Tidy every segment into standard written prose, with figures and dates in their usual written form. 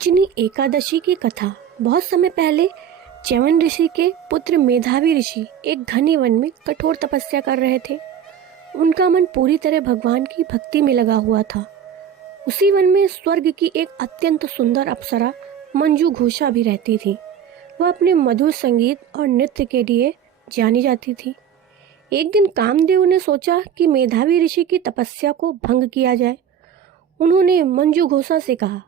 मोचनी एकादशी की कथा। बहुत समय पहले च्यवन ऋषि के पुत्र मेधावी ऋषि एक घने वन में कठोर तपस्या कर रहे थे। उनका मन पूरी तरह भगवान की भक्ति में लगा हुआ था। उसी वन में स्वर्ग की एक अत्यंत सुंदर अप्सरा मंजू घोषा भी रहती थी। वह अपने मधुर संगीत और नृत्य के लिए जानी जाती थी। एक दिन कामदेव ने सोचा कि मेधावी ऋषि की तपस्या को भंग किया जाए। उन्होंने मंजू घोषा से कहा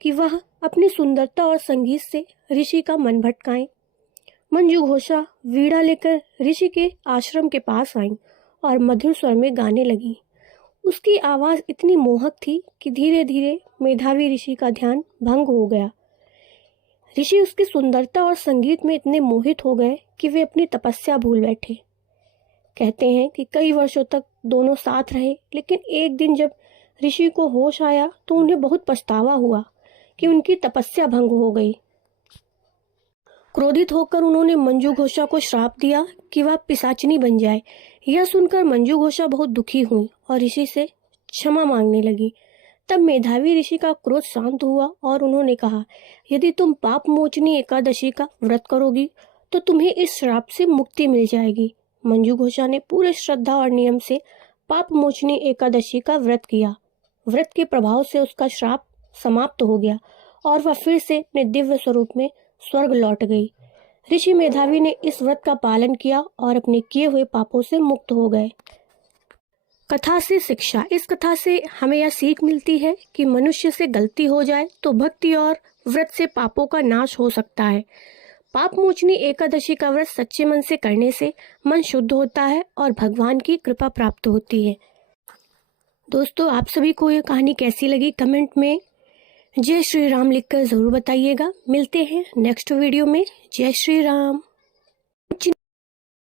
कि वह अपनी सुंदरता और संगीत से ऋषि का मन भटकाएं। मंजू घोषा वीणा लेकर ऋषि के आश्रम के पास आईं और मधुर स्वर में गाने लगी। उसकी आवाज इतनी मोहक थी कि धीरे धीरे मेधावी ऋषि का ध्यान भंग हो गया। ऋषि उसकी सुंदरता और संगीत में इतने मोहित हो गए कि वे अपनी तपस्या भूल बैठे। कहते हैं कि कई वर्षों तक दोनों साथ रहे, लेकिन एक दिन जब ऋषि को होश आया तो उन्हें बहुत पछतावा हुआ कि उनकी तपस्या भंग हो गई। क्रोधित होकर उन्होंने मंजू घोषा को श्राप दिया कि वह पिशाचिनी बन जाए। यह सुनकर मंजू घोषा बहुत दुखी हुई और ऋषि से क्षमा मांगने लगी। तब मेधावी ऋषि का क्रोध शांत हुआ और उन्होंने कहा, यदि तुम पाप मोचनी एकादशी का व्रत करोगी तो तुम्हें इस श्राप से मुक्ति मिल जाएगी। मंजू घोषा ने पूरे श्रद्धा और नियम से पाप मोचनी एकादशी का व्रत किया। व्रत के प्रभाव से उसका श्राप समाप्त हो गया और वह फिर से अपने दिव्य स्वरूप में स्वर्ग लौट गई। ऋषि मेधावी ने इस व्रत का पालन किया और अपने किए हुए पापों से मुक्त हो गए। कथा से शिक्षा। इस कथा से हमें यह सीख मिलती है कि मनुष्य से गलती हो जाए तो भक्ति और व्रत से पापों का नाश हो सकता है। पाप मोचनी एकादशी का व्रत सच्चे मन से करने से मन शुद्ध होता है और भगवान की कृपा प्राप्त होती है। दोस्तों, आप सभी को ये कहानी कैसी लगी कमेंट में जय श्री राम लिखकर जरूर बताइएगा। मिलते हैं नेक्स्ट वीडियो में। जय श्री राम।